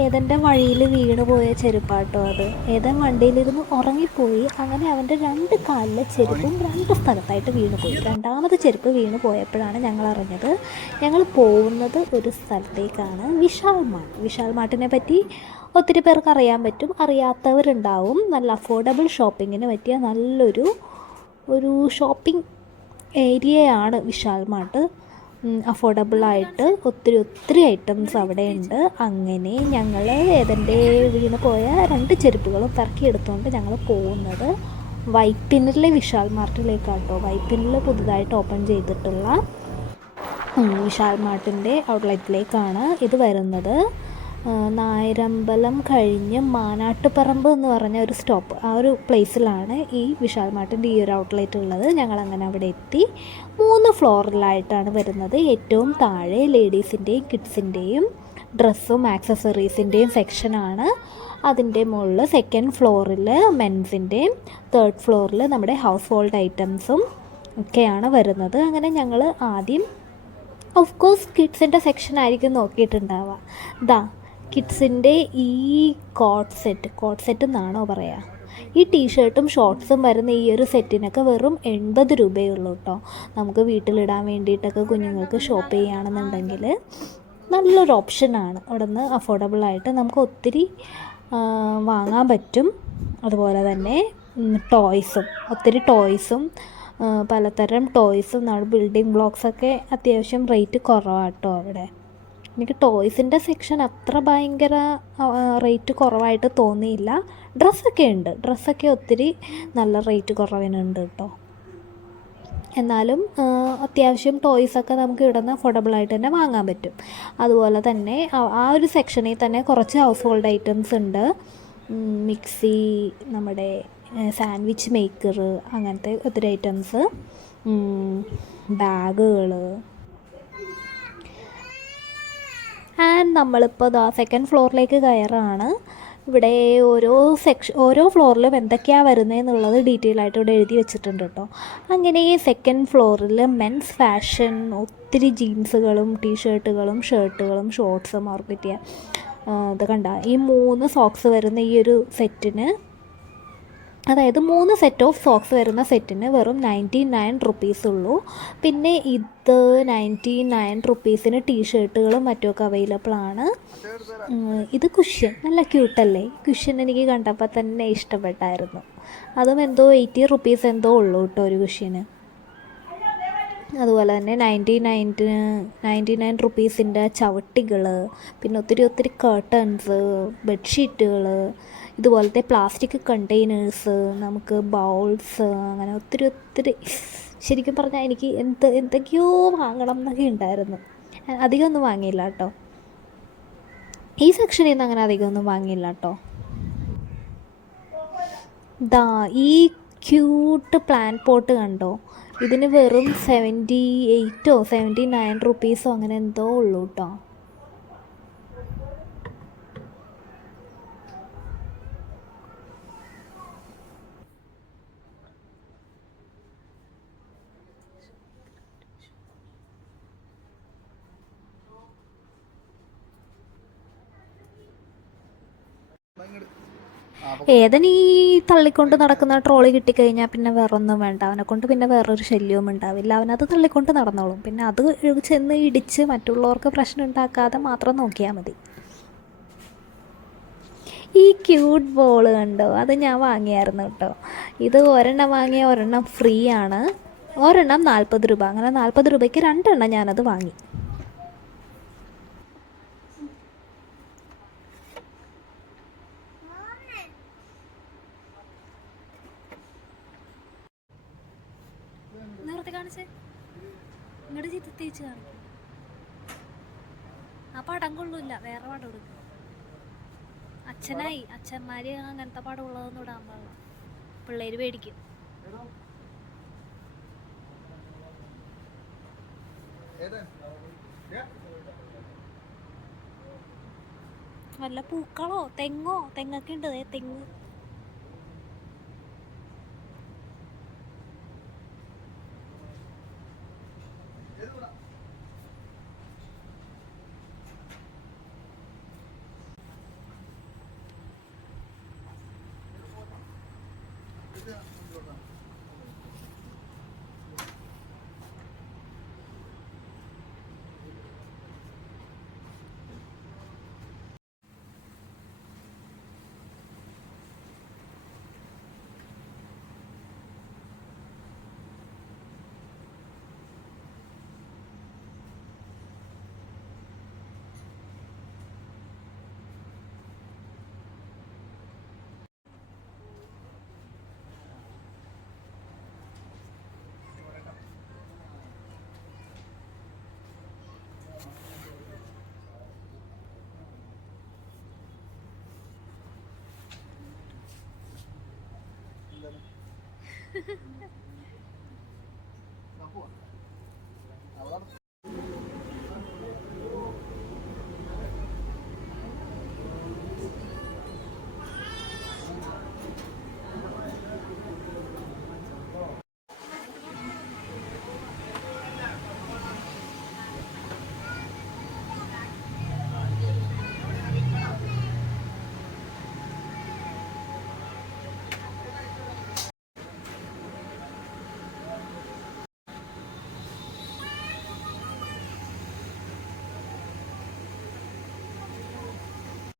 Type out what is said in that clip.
ഏതൻ്റെ വഴിയിൽ വീണ് പോയ ചെരുപ്പാട്ടോ അത്. ഏതൻ വണ്ടിയിലിരുന്ന് ഉറങ്ങിപ്പോയി. അങ്ങനെ അവൻ്റെ 2 കാലിലെ ചെരുപ്പും 2 സ്ഥലത്തായിട്ട് വീണ് പോയി. രണ്ടാമത്തെ ചെരുപ്പ് വീണ് പോയപ്പോഴാണ് ഞങ്ങൾ അറിഞ്ഞത്. ഞങ്ങൾ പോകുന്നത് ഒരു സ്ഥലത്തേക്കാണ്, വിശാൽ മാർട്ട്. വിശാൽ മാർട്ടിനെ പറ്റി ഒത്തിരി പേർക്ക് അറിയാൻ പറ്റും, അറിയാത്തവരുണ്ടാവും. നല്ല അഫോർഡബിൾ ഷോപ്പിങ്ങിന് പറ്റിയ നല്ലൊരു ഷോപ്പിംഗ് ഏരിയയാണ് വിശാൽ മാർട്ട്. അഫോർഡബിളായിട്ട് ഒത്തിരി ഐറ്റംസ് അവിടെ ഉണ്ട്. അങ്ങനെ ഞങ്ങൾ ഏതെൻ്റെ വീണ് പോയ 2 ചെരുപ്പുകളും പെറുക്കിയെടുത്തുകൊണ്ട് ഞങ്ങൾ പോകുന്നത് വൈപ്പിനിലെ വിശാൽ മാർട്ടിലേക്കാട്ടോ. വൈപ്പിനിൽ പുതുതായിട്ട് ഓപ്പൺ ചെയ്തിട്ടുള്ള വിശാൽ മാർട്ടിൻ്റെ ഔട്ട്ലെറ്റിലേക്കാണ് ഇത് വരുന്നത്. നായരമ്പലം കഴിഞ്ഞ് മാനാട്ടുപറമ്പ് എന്ന് പറഞ്ഞ ഒരു സ്റ്റോപ്പ്, ആ ഒരു പ്ലേസിലാണ് ഈ വിശാൽ മാർട്ടിൻ്റെ ഈ ഒരു ഔട്ട്ലെറ്റ് ഉള്ളത്. ഞങ്ങളങ്ങനെ അവിടെ എത്തി. 3 ഫ്ലോറിലായിട്ടാണ് വരുന്നത്. ഏറ്റവും താഴെ ലേഡീസിൻ്റെയും കിഡ്സിൻ്റെയും ഡ്രസ്സും ആക്സസറീസിൻ്റെയും സെക്ഷനാണ്. അതിൻ്റെ മുകളിൽ 2nd ഫ്ലോറിൽ മെൻസിൻ്റെയും 3rd ഫ്ലോറിൽ നമ്മുടെ ഹൗസ് ഹോൾഡ് ഐറ്റംസും ഒക്കെയാണ് വരുന്നത്. അങ്ങനെ ഞങ്ങൾ ആദ്യം ഓഫ് കോഴ്സ് കിഡ്സിൻ്റെ സെക്ഷൻ ആയിരിക്കും നോക്കിയിട്ടുണ്ടാവുക. കിഡ്സിൻ്റെ ഈ കോട്ട് സെറ്റ് എന്നാണോ പറയുക, ഈ ടീഷർട്ടും ഷോർട്ട്സും വരുന്ന ഈ ഒരു സെറ്റിനൊക്കെ വെറും 80 രൂപയുള്ളൂ കേട്ടോ. നമുക്ക് വീട്ടിലിടാൻ വേണ്ടിയിട്ടൊക്കെ കുഞ്ഞുങ്ങൾക്ക് ഷോപ്പ് ചെയ്യുകയാണെന്നുണ്ടെങ്കിൽ നല്ലൊരു ഓപ്ഷനാണ്. അവിടെ നിന്ന് അഫോർഡബിളായിട്ട് നമുക്ക് ഒത്തിരി വാങ്ങാൻ പറ്റും. അതുപോലെ തന്നെ ഒത്തിരി ടോയ്സും പലതരം ടോയ്സും നമ്മുടെ ബിൽഡിംഗ് ബ്ലോക്സൊക്കെ അത്യാവശ്യം റേറ്റ് കുറവാണ് കേട്ടോ അവിടെ. എനിക്ക് ടോയ്സിൻ്റെ സെക്ഷൻ അത്ര ഭയങ്കര റേറ്റ് കുറവായിട്ട് തോന്നിയില്ല. ഡ്രസ്സൊക്കെ ഒത്തിരി നല്ല റേറ്റ് കുറവിനുണ്ട് കേട്ടോ. എന്നാലും അത്യാവശ്യം ടോയ്സൊക്കെ നമുക്ക് ഇവിടെ നിന്ന് അഫോർഡബിളായിട്ട് തന്നെ വാങ്ങാൻ പറ്റും. അതുപോലെ തന്നെ ആ ഒരു സെക്ഷനിൽ തന്നെ കുറച്ച് ഹൗസ് ഹോൾഡ് ഐറ്റംസ് ഉണ്ട്. മിക്സി, നമ്മുടെ സാൻഡ്വിച്ച് മേക്കർ, അങ്ങനത്തെ ഒത്തിരി ഐറ്റംസ്, ബാഗുകൾ. ആൻഡ് നമ്മളിപ്പോൾ 2nd ഫ്ലോറിലേക്ക് കയറാണ്. ഇവിടെ ഓരോ ഫ്ലോറിലും എന്തൊക്കെയാണ് വരുന്നതെന്നുള്ളത് ഡീറ്റെയിൽ ആയിട്ട് ഇവിടെ എഴുതി വെച്ചിട്ടുണ്ട് കേട്ടോ. അങ്ങനെ 2nd ഫ്ലോറിൽ മെൻസ് ഫാഷൻ, ഒത്തിരി ജീൻസുകളും ടീഷർട്ടുകളും ഷർട്ടുകളും ഷോർട്ട്സും അവർക്ക് പറ്റിയ ഇത് കണ്ട ഈ 3 സോക്സ് വരുന്ന ഈ ഒരു സെറ്റിന്, അതായത് 3 സെറ്റ് ഓഫ് സോക്സ് വരുന്ന സെറ്റിന് വെറും 99 റുപ്പീസ് ഉള്ളൂ. പിന്നെ ഇത് 99 റുപ്പീസിന് ടീഷർട്ടുകളും മറ്റുമൊക്കെ അവൈലബിൾ ആണ്. ഇത് കുഷ്യൻ, നല്ല ക്യൂട്ടല്ലേ? കുഷ്യൻ എനിക്ക് കണ്ടപ്പോൾ തന്നെ ഇഷ്ടപ്പെട്ടായിരുന്നു. അതും എന്തോ 80 റുപ്പീസ് എന്തോ ഉള്ളൂ കേട്ടോ ഒരു കുഷ്യന്. അതുപോലെ തന്നെ 99 റുപ്പീസിൻ്റെ ചവിട്ടികൾ, പിന്നെ ഒത്തിരി കർട്ടൻസ്, ബെഡ്ഷീറ്റുകൾ, ഇതുപോലത്തെ പ്ലാസ്റ്റിക് കണ്ടെയ്നേഴ്സ്, നമുക്ക് ബൗൾസ്, അങ്ങനെ ഒത്തിരി ശരിക്കും പറഞ്ഞാൽ എനിക്ക് എന്തൊക്കെയോ വാങ്ങണം എന്നൊക്കെ ഉണ്ടായിരുന്നു. അധികമൊന്നും വാങ്ങിയില്ല കേട്ടോ. ഈ സെക്ഷനിൽ നിന്ന് അങ്ങനെ അധികമൊന്നും വാങ്ങിയില്ല കേട്ടോ. ഈ ക്യൂട്ട് പ്ലാന്റ് പോട്ട് കണ്ടോ? ഇതിന് വെറും 79 റുപ്പീസോ അങ്ങനെ എന്തോ ഉള്ളൂ കേട്ടോ. ഏതനീ തള്ളിക്കൊണ്ട് നടക്കുന്ന ട്രോളി കിട്ടിക്കഴിഞ്ഞാൽ പിന്നെ വേറൊന്നും വേണ്ട, അവനെക്കൊണ്ട് പിന്നെ വേറൊരു ശല്യവും ഉണ്ടാവില്ല. അവനത് തള്ളിക്കൊണ്ട് നടന്നോളും. പിന്നെ അത് ചെന്ന് ഇടിച്ച് മറ്റുള്ളവർക്ക് പ്രശ്നം ഉണ്ടാക്കാതെ മാത്രം നോക്കിയാൽ മതി. ഈ ക്യൂട്ട് ബോൾ കണ്ടോ? അത് ഞാൻ വാങ്ങിയായിരുന്നു കേട്ടോ. ഇത് ഒരെണ്ണം വാങ്ങിയ ഒരെണ്ണം ഫ്രീ ആണ്. ഒരെണ്ണം 40 രൂപ. അങ്ങനെ 40 രൂപയ്ക്ക് 2 എണ്ണം ഞാനത് വാങ്ങി. നേരത്തെ കാണിച്ചേ, ഇങ്ങോട്ട് തേച്ച് കാണിക്കും. ആ പടം കൊള്ളൂല്ല, വേറെ പടം എടുക്കും. അച്ഛന്മാര് അങ്ങനത്തെ പടം ഉള്ളതൊന്നും ഇടാൻ പാടില്ല, പിള്ളേര് പേടിക്കും. വല്ല പൂക്കളോ തെങ്ങൊക്കെ ഉണ്ട്. തെങ്ങ് എന്താണ്